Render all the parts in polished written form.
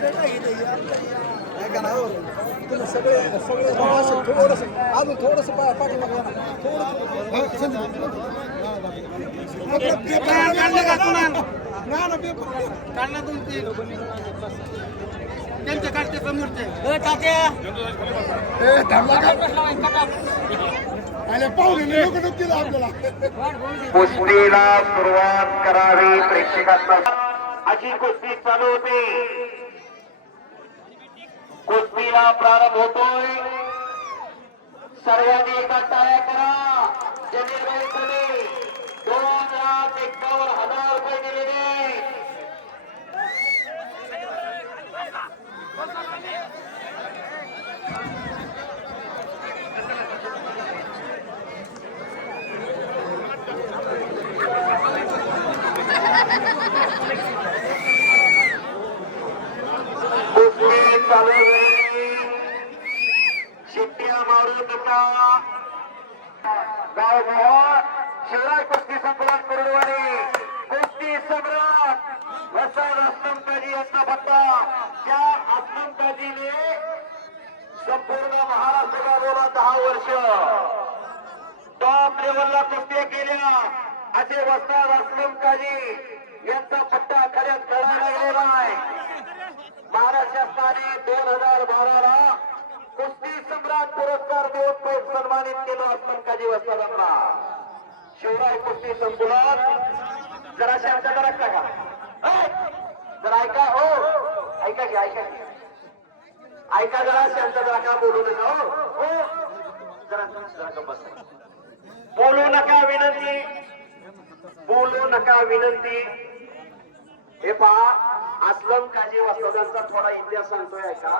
सगळे सगळे थोडस अजून थोडस पाठीमागे त्यांच्या काढते समोरचे कुस्तीला सुरुवात करावी प्रेक्षकांना अशी कुस्ती चालू होती कुस्तीला प्रारंभ होतोय सर्वांनी एका टाळ्या करा जमीरभाईकडे 2,51,000 रुपये दिलेले चालू शिट्ट्या मारून गाव शिवराय कुस्ती संकुलात कुरुडवाडी कुस्ती सम्राट वसंत असलमकाजी यांचा पत्ता ज्या असलमकाजीने संपूर्ण महाराष्ट्र गावाला 10 वर्ष टॉप लेवलला कुस्त्या केल्या असे वसंत असलमकाजी यांचा पट्टा खऱ्यात कळायला गेलेला आहे महाराष्ट्र शासनाने 2012 ला कुस्ती सम्राट पुरस्कार देऊन सन्मानित केलं असलमकाजी वसंतला शिवराय कुस्ती संकुलात जरा शांत जरा का जरा ऐका हो ऐका की ऐका जरा शांत जरा का बोलू नका हो जरा बस बोलू नका विनंती हे पहा असलमकाजी वसंतांचा थोडा इतिहास सांगतोय का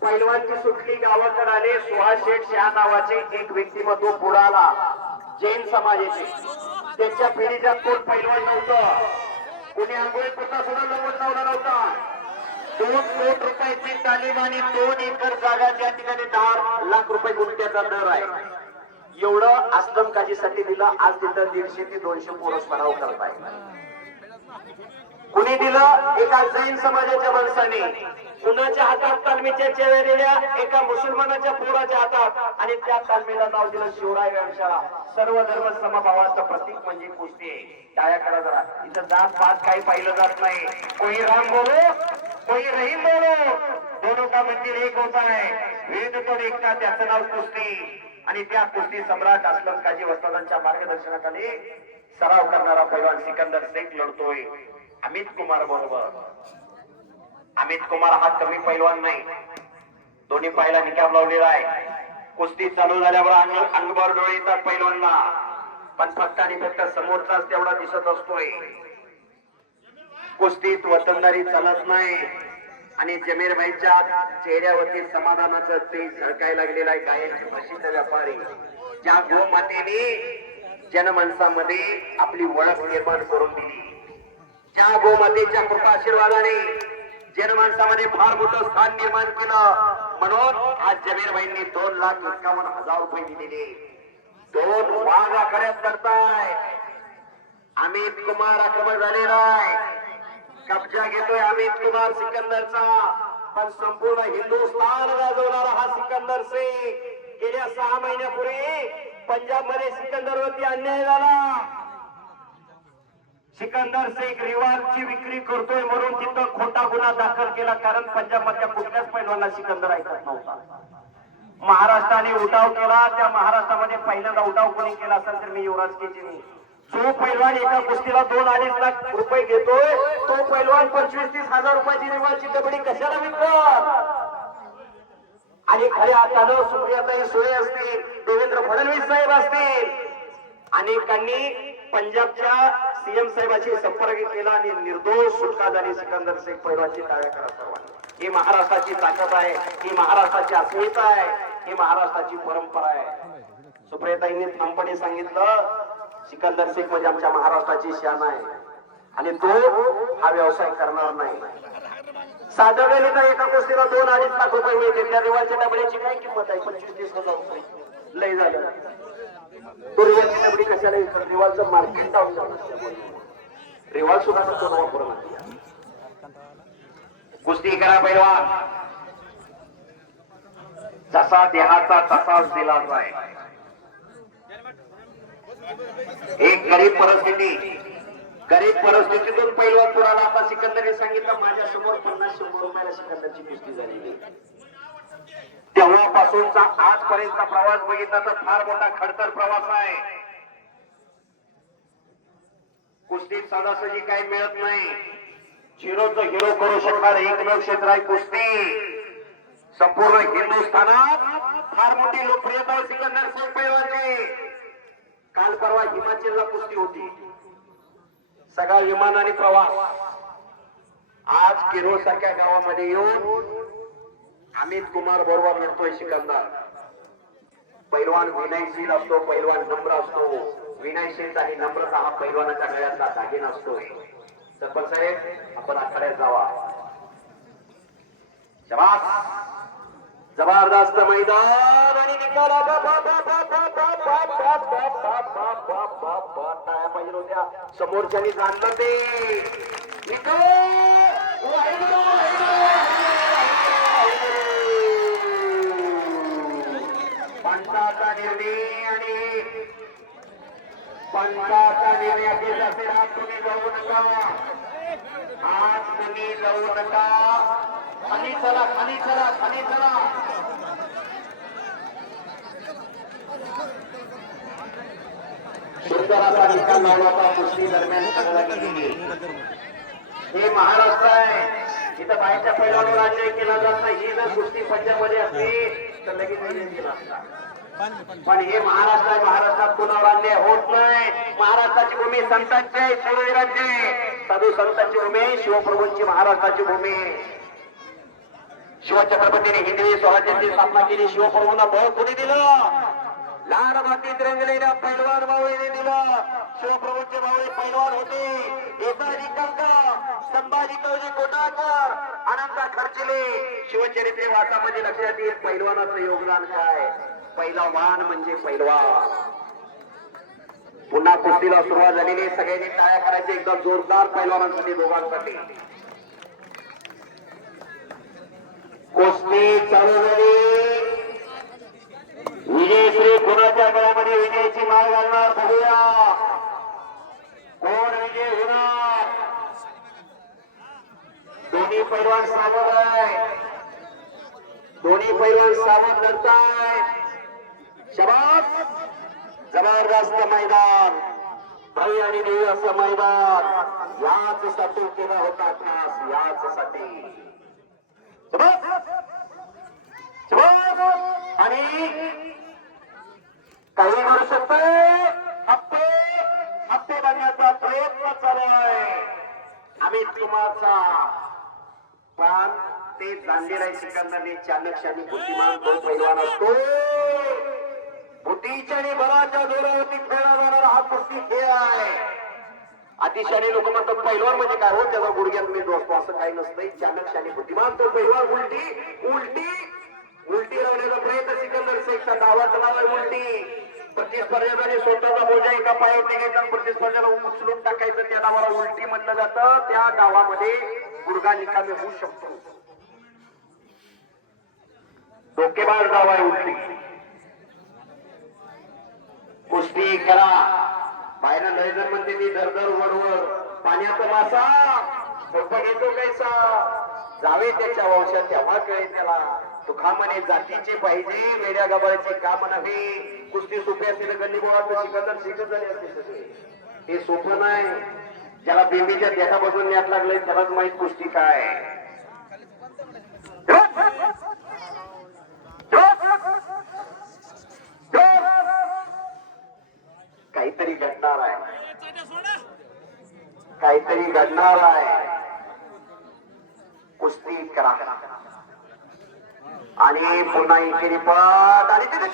पैलवानची सुटली गावाकडे आले सुहास शेठ शहा नावाचे एक व्यक्तिमत्व पुढाला जैन समाजाचे त्यांच्या पिढीच्यात कोण पैलवान नव्हतं कोणी आंघोळी पुरता सुद्धा लवत लावला नव्हता 2 कोटी रुपयाची तालीम आणि 2 एकर जागा त्या ठिकाणी 10 लाख रुपये गुंठ्याचा दर आहे एवढं असलमकाजीसाठी दिलं आज तिथं 150 ते 200 पोरं सराव करताय कुणी दिलं एका जैन समाजाच्या माणसाने कुणाच्या हातात तालमीच्या चेहऱ्याला एका मुसलमानाच्या पोराच्या हातात आणि त्या तालमीला नाव दिलं शिवराय व्यायामशाळा सर्व धर्म समभावाचं प्रतीक म्हणजे कुस्ती आहे टाळ्या करा जरा इथं जात पात काही पाहिलं जात नाही कोई राम बोलो कोई रहीम बोलो दोनों का मंदिर एक होता है वेद तो एकता त्याचं नाव कुस्ती आणि त्या कुस्ती सम्राट असलमकाजी वसंतांच्या मार्गदर्शनाखाली सराव करणारा पैलवान सिकंदर शेख लढतोय अमित कुमार बरोबर अमित कुमार हा कमी पैलवान नाही दोन्ही पायाला निकाब लावलेला आहे कुस्ती चालू झाल्यावर अंगभर डोळे येतात पैलवानला पण फक्त आणि फक्त समोरचाच तेवढा दिसत असतोय कुस्तीत वतनदारी चालत नाही आणि जमीरभाईच्या चेहऱ्यावरती समाधानाचं तेज झळकायला लागलेला आहे गायक प्रसिद्ध व्यापारी ज्या गोमातेने जनमानसामध्ये आपली ओळख निर्माण करून दिली ज्या गोमातेच्या कृपा आशीर्वादाने जनमानसामध्ये फार मोठं स्थान निर्माण केलं म्हणून आज जमीरभाईंनी 2,51,000 रुपये दिलेले 2 वाघ आखाड्यात करताय अमित कुमार आक्रमण झालेला आहे कब्जा घेतोय अमित कुमार सिकंदरचा पण संपूर्ण हिंदुस्थान गाजवणारा हा सिकंदर शेख गेल्या 6 महिन्यापूर्वी पंजाब मध्ये सिकंदरवरती अन्याय झाला सिकंदर शेख रिवाल्वरची विक्री करतोय म्हणून तिथं खोटा गुन्हा दाखल केला कारण पंजाब मधल्या कुठल्याच पैलवानांना सिकंदर ऐकत नव्हता महाराष्ट्राने उठाव केला त्या महाराष्ट्रामध्ये पहिल्यांदा उठाव कोणी केला असेल तर मी युवराज केजरी जो पैलवान एका कुस्तीला 2-2.5 लाख रुपये घेतोय तो पैलवान 25-30 हजार रुपयाची रिवाल्वरची दबडी कशाला विकत आणि खऱ्या अर्थानं सुप्रियाताई सुळे असतील देवेंद्र फडणवीस साहेब असतील अनेकांनी पंजाबच्या सीएम साहेबांशी संपर्क केला आणि निर्दोष सुटका झाली सिकंदर शेख पैलवानची टाळ्या करा सर्वांनी ही महाराष्ट्राची ताकद आहे ही महाराष्ट्राची अस्मिता आहे ही महाराष्ट्राची परंपरा आहे सुप्रियाताईंनी ठामपणे सांगितलं सिकंदर शेख म्हणजे आमच्या महाराष्ट्राची शान आहे आणि तो हा व्यवसाय करणार नाही साध्या वेळेला एका कुस्तीला 2-2.5 लाख रुपये मिळते त्या रिवाल्वरच्या डबड्याची काय किंमत आहे 25-30 हजार रुपये लय झालं तो रिवाल्वरची डबडी कशाला रिवाल्वरचं मार्केट डाऊन झालं रिवाल्वर सुद्धा नको वापरला कुस्ती करा पैलवान. जसा देहाचा तसाच दिलाचा आहे. एक गरीब परिस्थितीतून पैलवान पुराला. आता सिकंदरने सांगितलं माझ्या समोर 50-100 रुपयाला सिकंदरची कुस्ती झालेली. तेव्हापासूनचा आजपर्यंतचा प्रवास बघितला तर फार मोठा खडतर प्रवास आहे. कुस्तीत सदासजी काही मिळत नाही. झिरोचं हिरो करू शकणार एकमेव क्षेत्र आहे कुस्ती. संपूर्ण हिंदुस्थानात फार मोठी लोकप्रियता आहे सिकंदर सिंग पैलवानची. काल परवा हिमाचलला कुस्ती होती. सगळा विमानाने प्रवास. आज किरोळ सारख्या गावामध्ये येऊन अमित कुमार बरोबर लढतोय सिकंदर. पैलवान विनयशील असतो, पैलवान नम्र असतो. विनयशील आणि नम्रता हा पैलवानाच्या गळ्यातला दागिना असतोय. सरपंच साहेब आपण आखाड्यात जावा. शाबास. जबरदस्त मैदान आणि निकाल. पाहिजे होत्या समोरच्यानी जाणलं ते पंचाचा निर्णय आणि पंचाचा निर्णय असेल असेल. आज तुम्ही जाऊ नका, आज तुम्ही जाऊ नका. खाली चला, खाली चला, खाली चला. सुंदर असा निकाल लावला कुस्ती दरम्यान. हे महाराष्ट्र आहे. इथं बाहेरच्या पैलवानावर अन्याय केला जात नाही. ही जर कुस्ती पंजाबमध्ये असते तर लगेच केला असता. पण हे महाराष्ट्र आहे. महाराष्ट्रात कुणावर अन्याय होत नाही. महाराष्ट्राची भूमी संतांची आहे, शूरवीरांची. साधू संतांची भूमी, शिवप्रभूंची महाराष्ट्राची भूमी. शिवछत्रपतीने हिंदवी स्वराज्याची स्थापना केली. शिवप्रभूंना बळ कोणी दिलं? लाल मातीत रंगलेल्या पैलवान भाऊने दिलं. शिवप्रभूंचे भाऊ पैलवान होते. एकाजी कंका, संभाजी कवजी कोटाकर, अनंत खर्चले. शिवचरित्र वाचामध्ये लक्षात येईल पैलवानाचं योगदान काय. पैलवान म्हणजे पैलवान. पुन्हा कुस्तीला सुरुवात झालेली. सगळ्यांनी टाळ्या करायचे एकदा जोरदार पैलवानांसाठी, दोघांसाठी. कुस्ती चालू झाली. विजयश्री कोणाच्या गळ्यामध्ये विजयाची माळ घालणार बघूया. कोण विजय होणार. दोन्ही पैलवान सावध आहे. दोन्ही पैलवान सावध लढताय. शाबास. जबरदस्त मैदान. भाई आणि देवी असं मैदान. याच साठी केला होता खास, याच साठी. आणि काही म्हणू शकतोय हप्ते बनण्याचा प्रयत्न चालू आहे अमित कुमारचा. पण ते जाणलेला आहे सिकंदरने. चाणक्याने बुद्धिमान तो पैलवान असतो. बुद्धीच्या आणि बलाच्या जोरावरती खेळला जाणारा हा कुस्ती खेळ आहे. अतिशय लोक म्हणतात पैलवान म्हणजे काय हो, त्याचा गुडघ्यात मी दोस्तो असं काही नसतंय. चाणक्याने बुद्धिमान तो पैलवान. उलटी लावण्याचा प्रयत्न सिकंदर शेखचा. डावाचं नाव आहे उलटी. प्रतिस्पर्ध्याने स्वतःचा बोजा एका पायात निघायचा, प्रतिस्पर्ध्याला उचलून टाकायचं. त्या डावाला उलटी म्हटलं जातं. त्या डावामध्ये गुडघा निकामी होऊ शकतो. डोकेबाज डाव आहे उलटी. कुस्ती करा. बाहेर लयजन म्हणते मी धरधर वरवर पाण्याचा मासा फोटो घेतो कैसा. जावे त्याच्या वंशात तेव्हा कळेल त्याला. तुका म्हणे जातीची पाहिजे, वेड्या गबाळीची काम नव्हे. कुस्ती सोपी असते तर गल्ली बोळा सिकंदर शिकत झाले असते सगळे. हे सोपं नाही. ज्याला बेंबीच्या देखापासून न्यात लागले त्यालाच माहित कुस्ती काय. काहीतरी घडणार आहे. काहीतरी घडणार आहे. कुस्ती करा. आणि पुन्हा एकेरी पट आणि तिथे